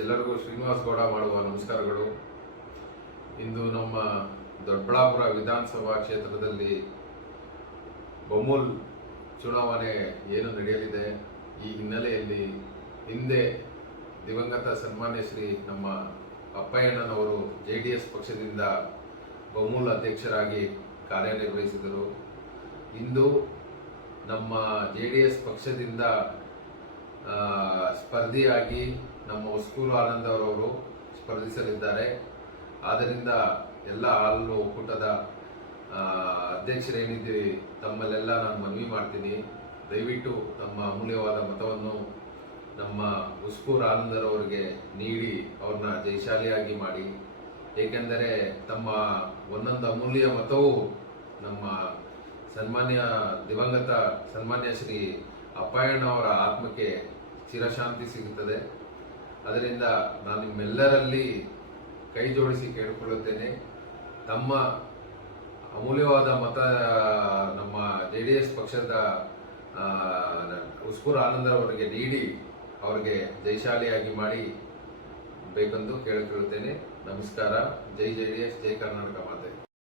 ಎಲ್ಲರಿಗೂ ಶ್ರೀನಿವಾಸ್ ಗೌಡ ಮಾಡುವ ನಮಸ್ಕಾರಗಳು. ಇಂದು ನಮ್ಮ ದೊಡ್ಡಬಳ್ಳಾಪುರ ವಿಧಾನಸಭಾ ಕ್ಷೇತ್ರದಲ್ಲಿ ಬಮೂಲ್ ಚುನಾವಣೆ ಏನು ನಡೆಯಲಿದೆ, ಈ ಹಿನ್ನೆಲೆಯಲ್ಲಿ ಹಿಂದೆ ದಿವಂಗತ ಸನ್ಮಾನ್ಯ ಶ್ರೀ ನಮ್ಮ ಅಪ್ಪಯ್ಯಣ್ಣನವರು ಜೆ ಡಿ ಎಸ್ ಪಕ್ಷದಿಂದ ಬಮೂಲ್ ಅಧ್ಯಕ್ಷರಾಗಿ ಕಾರ್ಯನಿರ್ವಹಿಸಿದರು. ಇಂದು ನಮ್ಮ ಜೆ ಡಿ ಎಸ್ ಪಕ್ಷದಿಂದ ಸ್ಪರ್ಧಿಯಾಗಿ ನಮ್ಮ ಹೊಸ್ಕೂರು ಆನಂದ್ ಅವರವರು ಸ್ಪರ್ಧಿಸಲಿದ್ದಾರೆ. ಆದ್ದರಿಂದ ಎಲ್ಲ ಹಾಲು ಒಕ್ಕೂಟದ ಅಧ್ಯಕ್ಷರೇನಿದ್ದೀರಿ ತಮ್ಮಲ್ಲೆಲ್ಲ ನಾನು ಮನವಿ ಮಾಡ್ತೀನಿ. ದಯವಿಟ್ಟು ತಮ್ಮ ಅಮೂಲ್ಯವಾದ ಮತವನ್ನು ನಮ್ಮ ಹುಸ್ಕೂರ್ ಆನಂದರವರಿಗೆ ನೀಡಿ, ಅವ್ರನ್ನ ಜಯಶಾಲಿಯಾಗಿ ಮಾಡಿ. ಏಕೆಂದರೆ ತಮ್ಮ ಒಂದೊಂದು ಅಮೂಲ್ಯ ಮತವು ನಮ್ಮ ಸನ್ಮಾನ್ಯ ದಿವಂಗತ, ಸನ್ಮಾನ್ಯ ಶ್ರೀ ಅವರ ಆತ್ಮಕ್ಕೆ ಚಿರಶಾಂತಿ ಸಿಗುತ್ತದೆ. ಅದರಿಂದ ನಾನು ನಿಮ್ಮೆಲ್ಲರಲ್ಲಿ ಕೈ ಜೋಡಿಸಿ ಕೇಳಿಕೊಳ್ಳುತ್ತೇನೆ. ತಮ್ಮ ಅಮೂಲ್ಯವಾದ ಮತ, ನಮ್ಮ ಜೆ ಡಿ ಎಸ್ ಪಕ್ಷದ ಉಸ್ಕೂರ್ ಆನಂದರವರಿಗೆ ನೀಡಿ, ಅವರಿಗೆ ಜೈಶಾಲಿಯಾಗಿ ಮಾಡಿ ಬೇಕೆಂದು ಕೇಳಿಕೊಳ್ಳುತ್ತೇನೆ ನಮಸ್ಕಾರ. Jai J D S, Jai Karnataka ಮಾತೆ.